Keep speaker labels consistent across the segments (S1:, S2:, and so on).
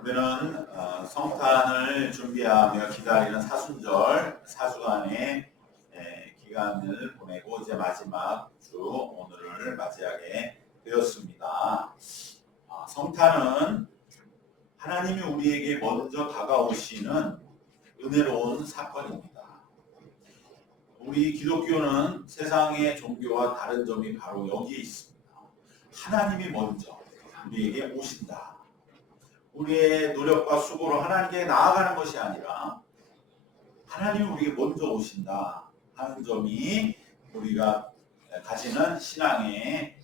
S1: 우리는 어, 성탄을 준비하며 기다리는 사순절 사주간의 에, 기간을 보내고 이제 마지막 주 오늘을 맞이하게 되었습니다. 아, 성탄은 하나님이 우리에게 먼저 다가오시는 은혜로운 사건입니다. 우리 기독교는 세상의 종교와 다른 점이 바로 여기에 있습니다. 하나님이 먼저 우리에게 오신다. 우리의 노력과 수고로 하나님께 나아가는 것이 아니라 하나님이 우리에게 먼저 오신다 하는 점이 우리가 가지는 신앙의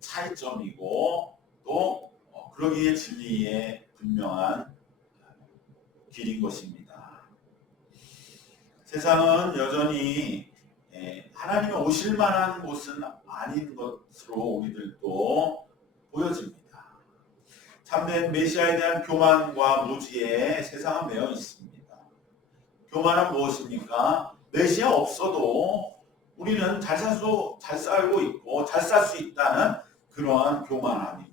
S1: 차이점이고 또 어, 그러기에 진리의 분명한 길인 것입니다. 세상은 여전히 하나님이 오실 만한 곳은 아닌 것으로 우리들도 보여집니다. 참된 메시아에 대한 교만과 무지에 세상은 매여 있습니다. 교만은 무엇입니까? 메시아 없어도 우리는 잘 살수 잘 살고 있고 잘 살 수 있다는 그러한 교만함입니다.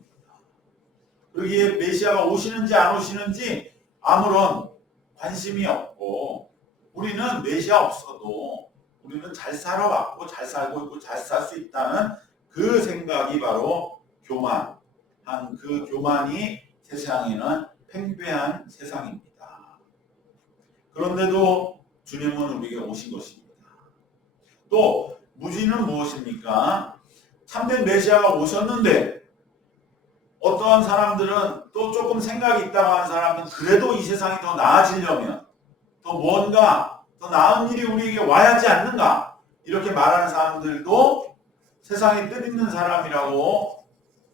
S1: 그러기에 메시아가 오시는지 안 오시는지 아무런 관심이 없고 우리는 메시아 없어도 우리는 잘 살아왔고 잘 살고 있고 잘 살 수 있다는 그 생각이 바로 교만 한 그 교만이 세상에는 팽배한 세상입니다. 그런데도 주님은 우리에게 오신 것입니다. 또 무지는 무엇입니까? 참된 메시아가 오셨는데 어떠한 사람들은 또 조금 생각이 있다고 하는 사람은 그래도 이 세상이 더 나아지려면 또 뭔가 더 나은 일이 우리에게 와야지 않는가 이렇게 말하는 사람들도 세상에 뜻 있는 사람이라고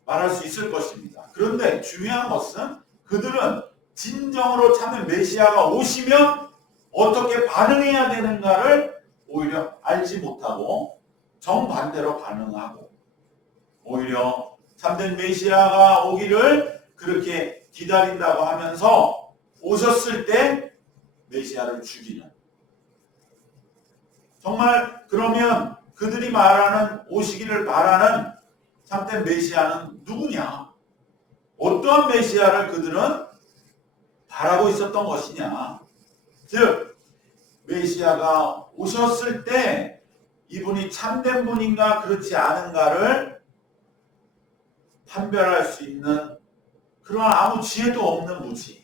S1: 말할 수 있을 것입니다. 그런데 중요한 것은 그들은 진정으로 참된 메시아가 오시면 어떻게 반응해야 되는가를 오히려 알지 못하고 정반대로 반응하고 오히려 참된 메시아가 오기를 그렇게 기다린다고 하면서 오셨을 때 메시아를 죽이는 정말 그러면 그들이 말하는 오시기를 바라는 참된 메시아는 누구냐? 어떠한 메시아를 그들은 바라고 있었던 것이냐? 즉, 메시아가 오셨을 때 이분이 참된 분인가 그렇지 않은가를 판별할 수 있는 그러한 아무 지혜도 없는 무지.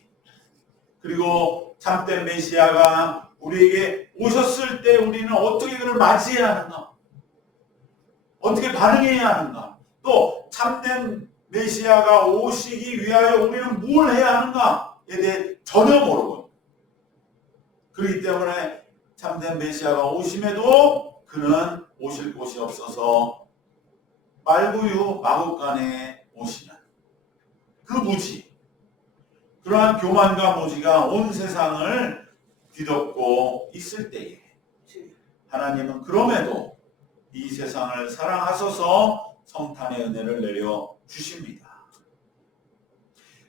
S1: 그리고 참된 메시아가 우리에게 오셨을 때 우리는 어떻게 그를 맞이해야 하는가? 어떻게 반응해야 하는가? 또 참된 메시아가 오시기 위하여 우리는 뭘 해야 하는가에 대해 전혀 모르고 그렇기 때문에 참된 메시아가 오심에도 그는 오실 곳이 없어서 말구유 마국간에 오시는 그 무지 그러한 교만과 무지가 온 세상을 뒤덮고 있을 때에 하나님은 그럼에도 이 세상을 사랑하셔서 성탄의 은혜를 내려 주십니다.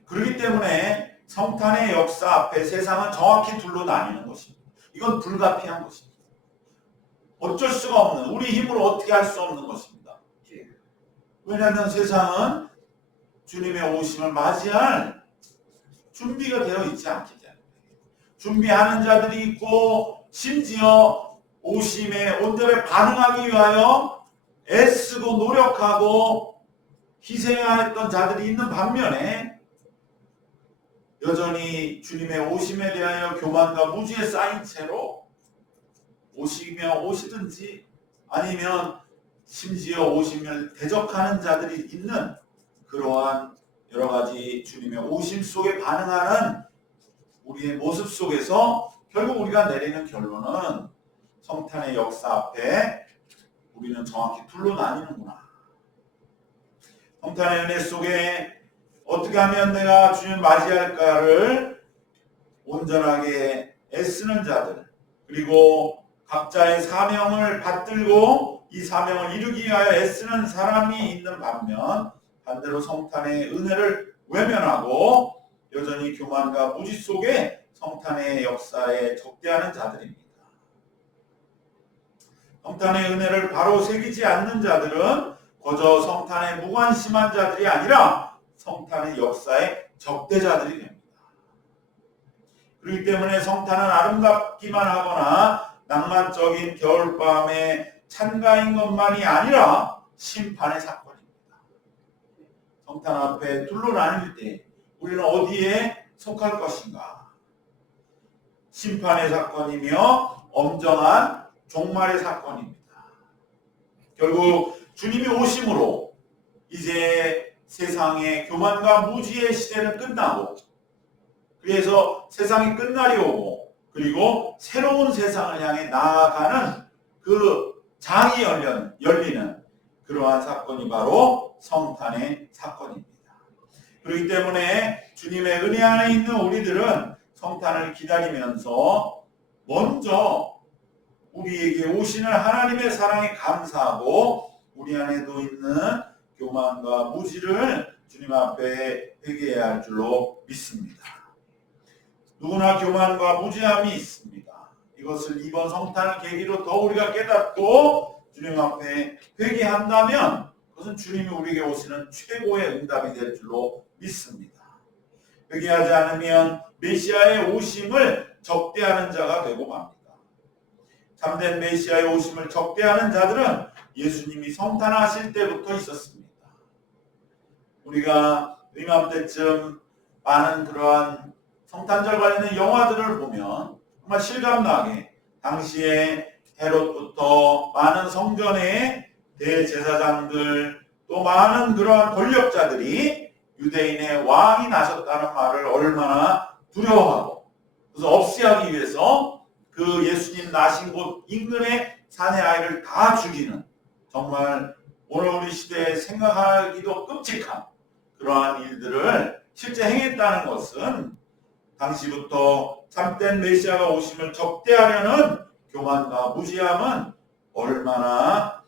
S1: 그렇기 때문에 성탄의 역사 앞에 세상은 정확히 둘로 나뉘는 것입니다. 이건 불가피한 것입니다. 어쩔 수가 없는 우리 힘으로 어떻게 할 수 없는 것입니다. 왜냐하면 세상은 주님의 오심을 맞이할 준비가 되어 있지 않기 때문에 준비하는 자들이 있고 심지어 오심에 온전히 반응하기 위하여 애쓰고 노력하고 희생하였던 자들이 있는 반면에 여전히 주님의 오심에 대하여 교만과 무지에 쌓인 채로 오시면 오시든지 아니면 심지어 오시면 대적하는 자들이 있는 그러한 여러 가지 주님의 오심 속에 반응하는 우리의 모습 속에서 결국 우리가 내리는 결론은 성탄의 역사 앞에 우리는 정확히 둘로 나뉘는구나. 성탄의 은혜 속에 어떻게 하면 내가 주님 맞이할까를 온전하게 애쓰는 자들 그리고 각자의 사명을 받들고 이 사명을 이루기 위하여 애쓰는 사람이 있는 반면 반대로 성탄의 은혜를 외면하고 여전히 교만과 무지 속에 성탄의 역사에 적대하는 자들입니다. 성탄의 은혜를 바로 새기지 않는 자들은 거저 성탄에 무관심한 자들이 아니라 성탄의 역사의 적대자들이 됩니다. 그렇기 때문에 성탄은 아름답기만 하거나 낭만적인 겨울밤의 찬가인 것만이 아니라 심판의 사건입니다. 성탄 앞에 둘로 나뉠 때 우리는 어디에 속할 것인가? 심판의 사건이며 엄정한 종말의 사건입니다. 결국 주님이 오심으로 이제 세상의 교만과 무지의 시대는 끝나고 그래서 세상이 끝날이 오고 그리고 새로운 세상을 향해 나아가는 그 장이 열려, 열리는 그러한 사건이 바로 성탄의 사건입니다. 그렇기 때문에 주님의 은혜 안에 있는 우리들은 성탄을 기다리면서 먼저 우리에게 오시는 하나님의 사랑에 감사하고 우리 안에도 있는 교만과 무지를 주님 앞에 회개해야 할 줄로 믿습니다. 누구나 교만과 무지함이 있습니다. 이것을 이번 성탄을 계기로 더 우리가 깨닫고 주님 앞에 회개한다면 그것은 주님이 우리에게 오시는 최고의 응답이 될 줄로 믿습니다. 회개하지 않으면 메시아의 오심을 적대하는 자가 되고 맙니다. 참된 메시아의 오심을 적대하는 자들은 예수님이 성탄하실 때부터 있었습니다. 우리가 이맘때쯤 많은 그러한 성탄절 관련된 영화들을 보면 정말 실감나게 당시에 헤롯부터 많은 성전의 대제사장들 또 많은 그러한 권력자들이 유대인의 왕이 나셨다는 말을 얼마나 두려워하고 그래서 없애하기 위해서 그 예수님 나신 곳 인근의 사내 아이를 다 죽이는 정말 오늘 우리 시대에 생각하기도 끔찍한 그러한 일들을 실제 행했다는 것은 당시부터 참된 메시아가 오심을 적대하려는 교만과 무지함은 얼마나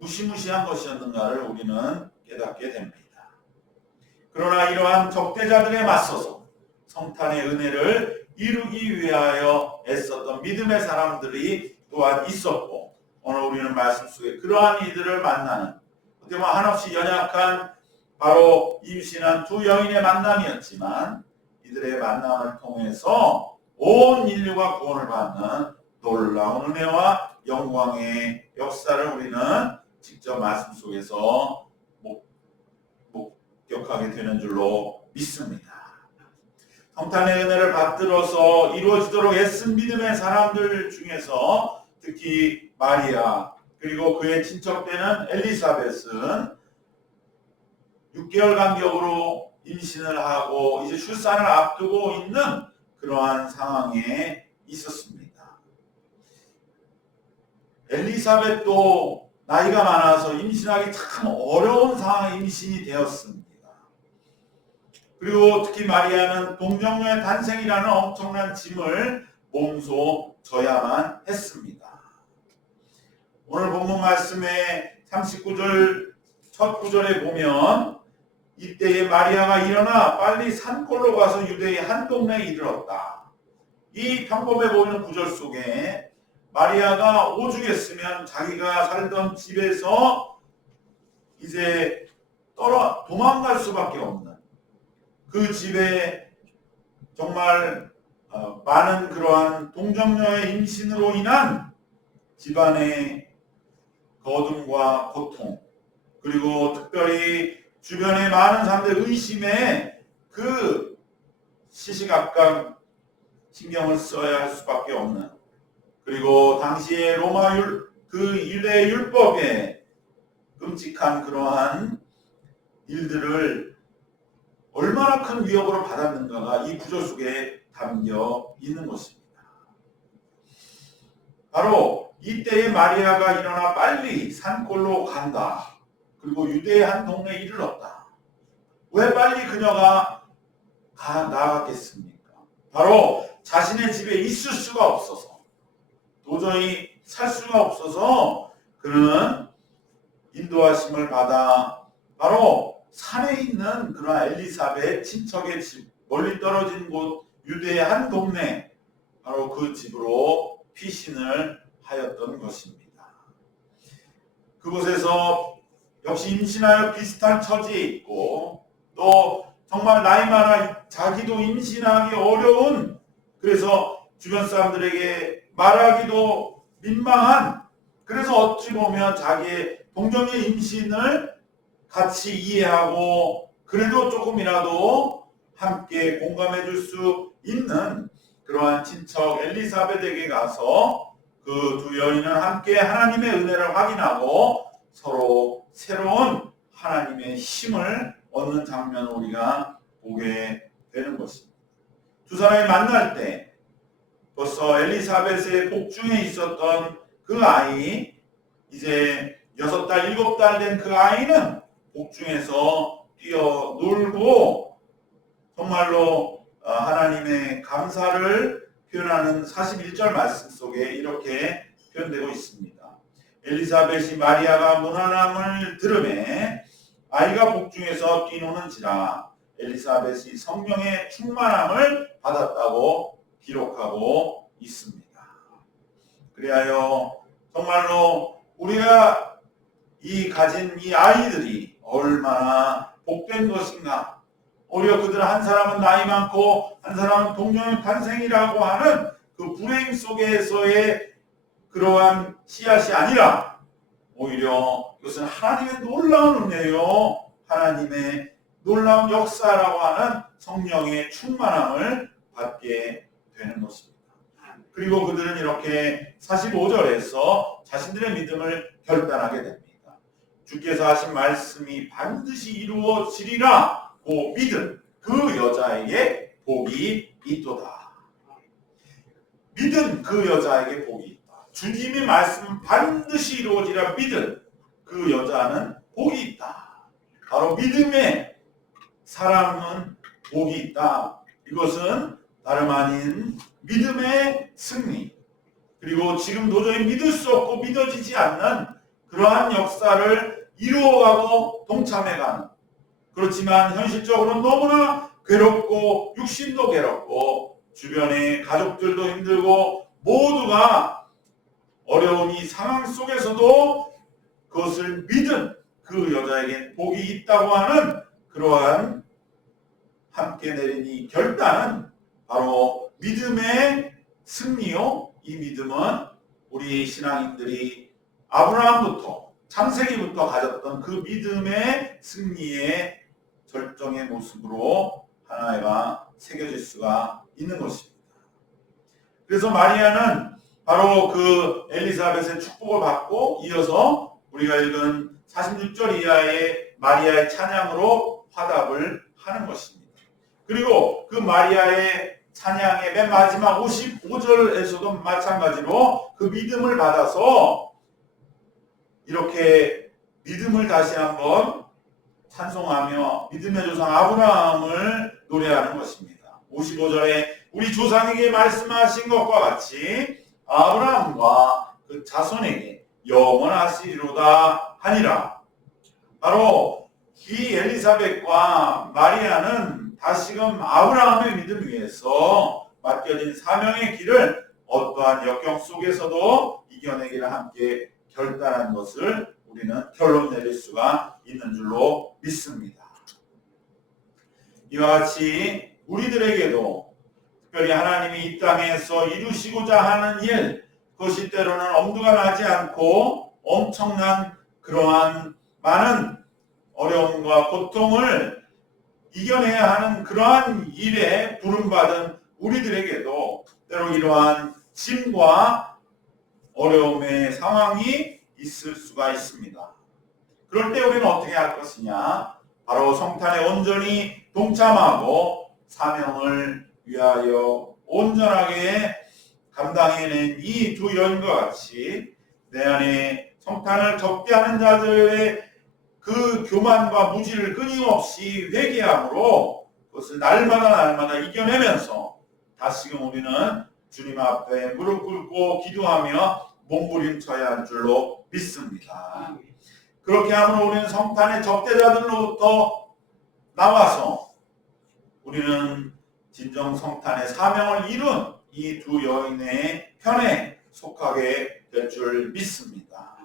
S1: 무시무시한 것이었는가를 우리는 깨닫게 됩니다. 그러나 이러한 적대자들에 맞서서 성탄의 은혜를 이루기 위하여 애썼던 믿음의 사람들이 또한 있었고 오늘 우리는 말씀 속에 그러한 이들을 만나는 어떻게 보면 한없이 연약한 바로 임신한 두 여인의 만남이었지만 이들의 만남을 통해서 온 인류가 구원을 받는 놀라운 은혜와 영광의 역사를 우리는 직접 말씀 속에서 목격하게 되는 줄로 믿습니다. 성탄의 은혜를 받들어서 이루어지도록 애쓴 믿음의 사람들 중에서 특히 마리아 그리고 그의 친척되는 엘리사벳은 6개월 간격으로 임신을 하고 이제 출산을 앞두고 있는 그러한 상황에 있었습니다. 엘리사벳도 나이가 많아서 임신하기 참 어려운 상황에 임신이 되었습니다. 그리고 특히 마리아는 동정녀의 탄생이라는 엄청난 짐을 몸소 져야만 했습니다. 오늘 본문 말씀의 39절 첫 구절에 보면 이때에 마리아가 일어나 빨리 산골로 가서 유대의 한 동네에 이르렀다. 이 평범해 보이는 구절 속에 마리아가 오죽했으면 자기가 살던 집에서 이제 떨어 도망갈 수밖에 없는 그 집에 정말 어, 많은 그러한 동정녀의 임신으로 인한 집안의 거둠과 고통 그리고 특별히 주변의 많은 사람들 의심에 그 시시각각 신경을 써야 할 수밖에 없는 그리고 당시의 로마 율, 그 유대 율법에 끔찍한 그러한 일들을 얼마나 큰 위협으로 받았는가가 이 구절 속에 담겨 있는 것입니다. 바로 이때에 마리아가 일어나 빨리 산골로 간다. 그리고 유대의 한 동네에 이르렀다. 왜 빨리 그녀가 가, 나아갔겠습니까? 바로 자신의 집에 있을 수가 없어서 도저히 살 수가 없어서 그는 인도하심을 받아 바로 산에 있는 그런 엘리사벳 친척의 집 멀리 떨어진 곳 유대의 한 동네 바로 그 집으로 피신을 하였던 것입니다. 그곳에서 역시 임신하여 비슷한 처지에 있고 또 정말 나이 많아 자기도 임신하기 어려운 그래서 주변 사람들에게 말하기도 민망한 그래서 어찌 보면 자기의 동정의 임신을 같이 이해하고 그래도 조금이라도 함께 공감해 줄 수 있는 그러한 친척 엘리사벳에게 가서 그 두 여인은 함께 하나님의 은혜를 확인하고 서로 새로운 하나님의 힘을 얻는 장면을 우리가 보게 되는 것입니다. 두 사람이 만날 때 벌써 엘리사벳의 복중에 있었던 그 아이 이제 여섯 달 일곱 달 된 그 아이는 복중에서 뛰어 놀고 정말로 어, 하나님의 감사를 표현하는 41절 말씀 속에 이렇게 표현되고 있습니다. 엘리사벳이 마리아가 문안함을 들음에 아이가 복중에서 뛰노는지라 엘리사벳이 성령의 충만함을 받았다고 기록하고 있습니다. 그리하여 정말로 우리가 이 가진 이 아이들이 얼마나 복된 것인가. 오히려 그들 한 사람은 나이 많고 한 사람은 동료의 탄생이라고 하는 그 불행 속에서의 그러한 씨앗이 아니라 오히려 이것은 하나님의 놀라운 은혜요. 하나님의 놀라운 역사라고 하는 성령의 충만함을 받게 되는 것입니다. 그리고 그들은 이렇게 45절에서 자신들의 믿음을 결단하게 됩니다. 주께서 하신 말씀이 반드시 이루어지리라 고 믿은 그 여자에게 복이 있도다. 믿은 그 여자에게 복이 있다. 주님의 말씀은 반드시 이루어지리라 믿은 그 여자는 복이 있다. 바로 믿음의 사람은 복이 있다. 이것은 다름 아닌 믿음의 승리. 그리고 지금 도저히 믿을 수 없고 믿어지지 않는 그러한 역사를 이루어가고 동참해가는. 그렇지만 현실적으로 너무나 괴롭고 육신도 괴롭고 주변의 가족들도 힘들고 모두가 어려운 이 상황 속에서도 그것을 믿은 그 여자에게 복이 있다고 하는 그러한 함께 내린 이 결단은 바로 믿음의 승리요. 이 믿음은 우리 신앙인들이 아브라함부터 창세기부터 가졌던 그 믿음의 승리의 절정의 모습으로 하나가 새겨질 수가 있는 것입니다. 그래서 마리아는 바로 그 엘리사벳의 축복을 받고 이어서 우리가 읽은 46절 이하의 마리아의 찬양으로 화답을 하는 것입니다. 그리고 그 마리아의 찬양의 맨 마지막 55절에서도 마찬가지로 그 믿음을 받아서 이렇게 믿음을 다시 한번 찬송하며 믿음의 조상 아브라함을 노래하는 것입니다. 55절에 우리 조상에게 말씀하신 것과 같이 아브라함과 그 자손에게 영원하시리로다 하니라. 바로 이 엘리사벳과 마리아는 다시금 아브라함의 믿음 위에서 맡겨진 사명의 길을 어떠한 역경 속에서도 이겨내기를 함께 결단한 것을 우리는 결론 내릴 수가 있는 줄로 믿습니다. 이와 같이 우리들에게도 특별히 하나님이 이 땅에서 이루시고자 하는 일, 그것이 때로는 엄두가 나지 않고 엄청난 그러한 많은 어려움과 고통을 이겨내야 하는 그러한 일에 부름받은 우리들에게도 때로 이러한 짐과 어려움의 상황이 있을 수가 있습니다. 그럴 때 우리는 어떻게 할 것이냐? 바로 성탄에 온전히 동참하고 사명을 위하여 온전하게 감당해낸 이두 여인과 같이 내 안에 성탄을 적게 하는 자들의 그 교만과 무지를 끊임없이 회개함으로 그것을 날마다 날마다 이겨내면서 다시금 우리는 주님 앞에 무릎 꿇고 기도하며 몸부림쳐야 할 줄로 믿습니다. 그렇게 함으로 우리는 성탄의 적대자들로부터 나와서 우리는 진정 성탄의 사명을 이룬 이 두 여인의 편에 속하게 될 줄 믿습니다.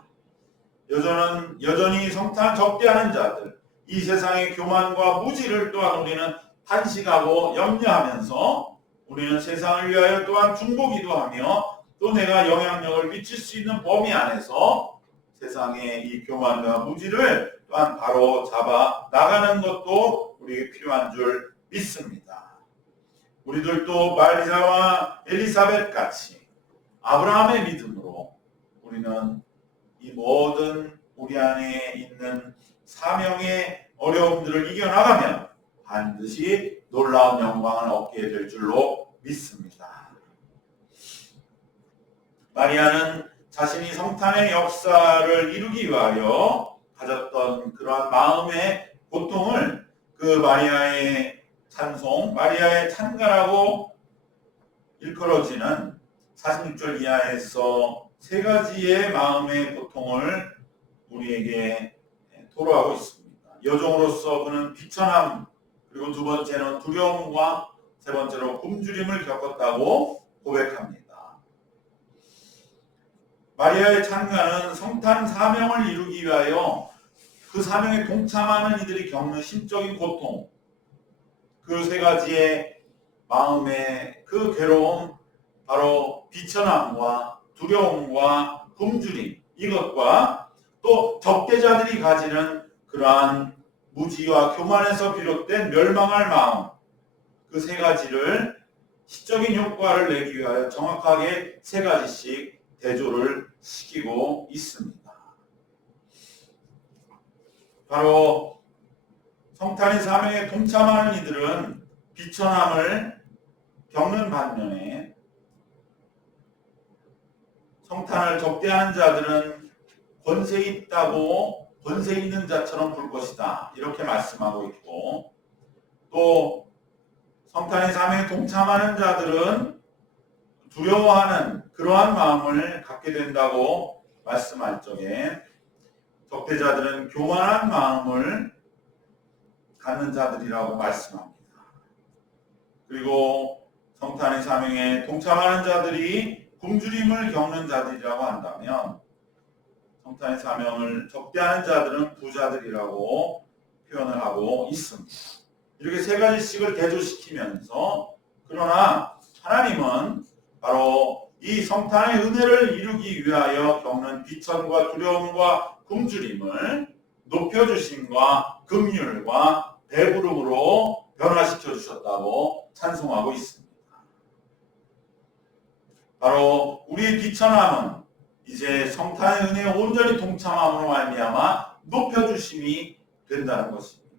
S1: 여전은 여전히 성탄 적대하는 자들, 이 세상의 교만과 무지를 또한 우리는 탄식하고 염려하면서 우리는 세상을 위하여 또한 중보기도 하며 또 내가 영향력을 미칠 수 있는 범위 안에서 세상의 이 교만과 무지를 또한 바로 잡아 나가는 것도 우리에게 필요한 줄 믿습니다. 우리들도 마리아와 엘리사벳 같이 아브라함의 믿음으로 우리는 이 모든 우리 안에 있는 사명의 어려움들을 이겨나가면 반드시 놀라운 영광을 얻게 될 줄로 믿습니다. 마리아는 자신이 성탄의 역사를 이루기 위하여 가졌던 그러한 마음의 고통을 그 마리아의 찬송, 마리아의 찬가라고 일컬어지는 46절 이하에서 세 가지의 마음의 고통을 우리에게 토로하고 있습니다. 여종으로서 그는 비천함, 그리고 두 번째는 두려움과 세 번째로 굶주림을 겪었다고 고백합니다. 마리아의 찬가는 성탄 사명을 이루기 위하여 그 사명에 동참하는 이들이 겪는 심적인 고통, 그 세 가지의 마음의 그 괴로움, 바로 비천함과 두려움과 굶주림, 이것과 또 적대자들이 가지는 그러한 무지와 교만에서 비롯된 멸망할 마음, 그 세 가지를 시적인 효과를 내기 위하여 정확하게 세 가지씩 대조를 시키고 있습니다. 바로 성탄의 사명에 동참하는 이들은 비천함을 겪는 반면에 성탄을 적대하는 자들은 권세 있다고 권세 있는 자처럼 볼 것이다. 이렇게 말씀하고 있고 또 성탄의 사명에 동참하는 자들은 두려워하는 그러한 마음을 갖게 된다고 말씀할 적에 적대자들은 교만한 마음을 갖는 자들이라고 말씀합니다. 그리고 성탄의 사명에 동참하는 자들이 굶주림을 겪는 자들이라고 한다면 성탄의 사명을 적대하는 자들은 부자들이라고 표현을 하고 있습니다. 이렇게 세 가지씩을 대조시키면서 그러나 하나님은 바로 이 성탄의 은혜를 이루기 위하여 겪는 비천과 두려움과 굶주림을 높여주심과 긍휼과 배부름으로 변화시켜 주셨다고 찬송하고 있습니다. 바로 우리의 비천함은 이제 성탄의 은혜에 온전히 동참함으로 말미암아 높여주심이 된다는 것입니다.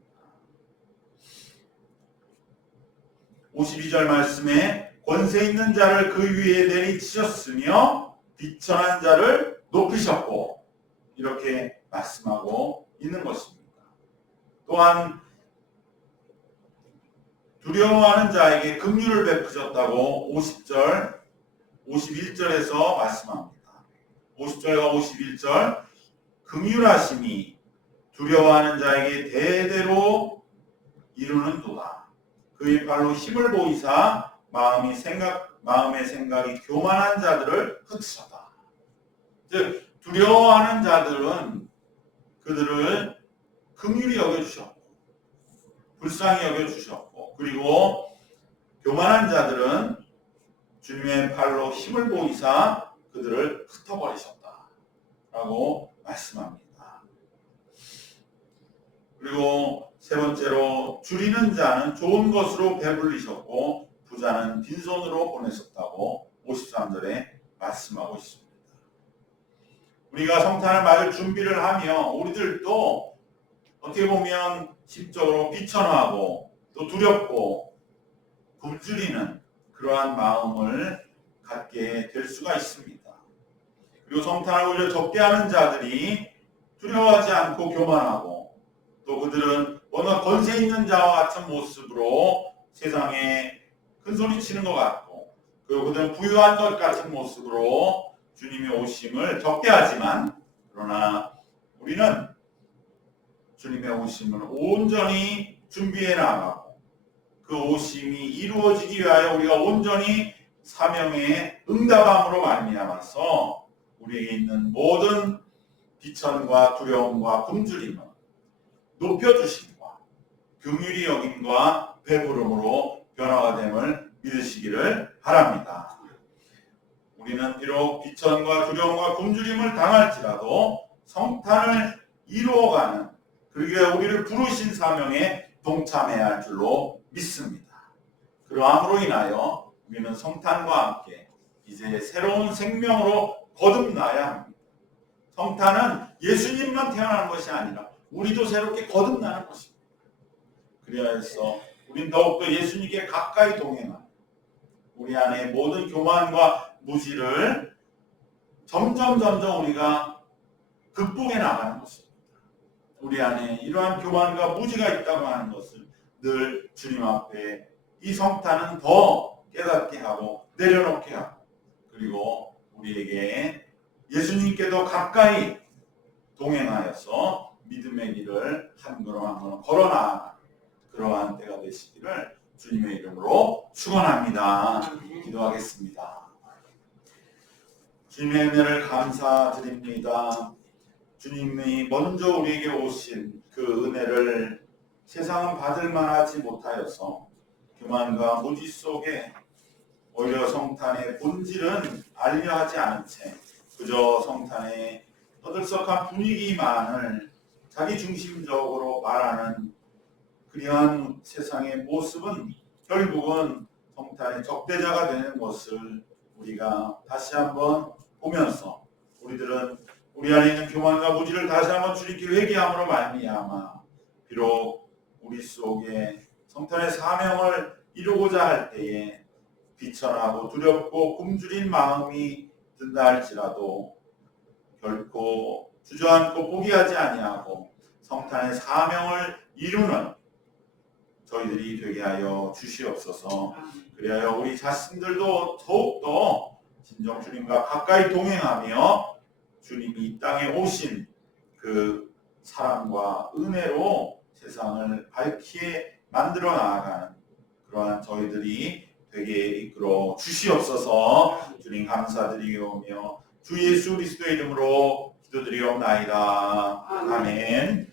S1: 52절 말씀에 권세 있는 자를 그 위에 내리치셨으며 비천한 자를 높이셨고 이렇게 말씀하고 있는 것입니다. 또한 두려워하는 자에게 긍휼을 베푸셨다고 50절, 51절에서 말씀합니다. 50절과 51절 긍휼하심이 두려워하는 자에게 대대로 이루는도다. 그의 발로 힘을 보이사 마음이 생각 마음의 생각이 교만한 자들을 흩으셨다. 즉 두려워하는 자들은 그들을 긍휼히 여겨 주셨고 불쌍히 여겨 주셨고 그리고 교만한 자들은 주님의 팔로 힘을 보이사 그들을 흩어버리셨다라고 말씀합니다. 그리고 세 번째로 줄이는 자는 좋은 것으로 배불리셨고 부자는 빈손으로 보내셨다고 53절에 말씀하고 있습니다. 우리가 성탄을 맞을 준비를 하며 우리들도 어떻게 보면 심적으로 비천하고 또 두렵고 굶주리는 그러한 마음을 갖게 될 수가 있습니다. 그리고 성탄을 오히려 적대하는 자들이 두려워하지 않고 교만하고 또 그들은 뭔가 권세 있는 자와 같은 모습으로 세상에 큰 소리 치는 것 같고 그들은 부유한 것 같은 모습으로 주님의 오심을 적대하지만 그러나 우리는 주님의 오심을 온전히 준비해 나가고 그 오심이 이루어지기 위하여 우리가 온전히 사명에 응답함으로 말미암아서 우리에게 있는 모든 비천과 두려움과 굶주림은 높여주심과 긍휼히 여김과 배부름으로 변화가 됨을 믿으시기를 바랍니다. 우리는 비록 비천과 두려움과 굶주림을 당할지라도 성탄을 이루어가는 그리고 우리를 부르신 사명에 동참해야 할 줄로 믿습니다. 그러함으로 인하여 우리는 성탄과 함께 이제 새로운 생명으로 거듭나야 합니다. 성탄은 예수님만 태어나는 것이 아니라 우리도 새롭게 거듭나는 것입니다. 그래야 해서 우린 더욱더 예수님께 가까이 동행하는 우리 안에 모든 교만과 무지를 점점 점점 우리가 극복해 나가는 것입니다. 우리 안에 이러한 교만과 무지가 있다고 하는 것을 늘 주님 앞에 이 성탄은 더 깨닫게 하고 내려놓게 하고 그리고 우리에게 예수님께도 가까이 동행하여서 믿음의 길을 한 걸음 한 걸음 걸어 나아가는 그러한 때가 되시기를 주님의 이름으로 축원합니다. 기도하겠습니다. 주님의 은혜를 감사드립니다. 주님이 먼저 우리에게 오신 그 은혜를 세상은 받을 만하지 못하여서 교만과 무지 속에 오히려 성탄의 본질은 알려 하지 않은 채 그저 성탄의 떠들썩한 분위기만을 자기 중심적으로 말하는 그러한 세상의 모습은 결국은 성탄의 적대자가 되는 것을 우리가 다시 한번 보면서 우리들은 우리 안에 있는 교만과 무지를 다시 한번 주님께 회개함으로 말미암아 비록 우리 속에 성탄의 사명을 이루고자 할 때에 비천하고 두렵고 굶주린 마음이 든다 할지라도 결코 주저앉고 포기하지 아니하고 성탄의 사명을 이루는 저희들이 되게 하여 주시옵소서. 그리하여 우리 자신들도 더욱더 진정 주님과 가까이 동행하며 주님이 이 땅에 오신 그 사랑과 은혜로 세상을 밝게 만들어 나아가는 그러한 저희들이 되게 이끌어 주시옵소서 주님 감사드리오며 주 예수 그리스도의 이름으로 기도드리옵나이다. 아멘.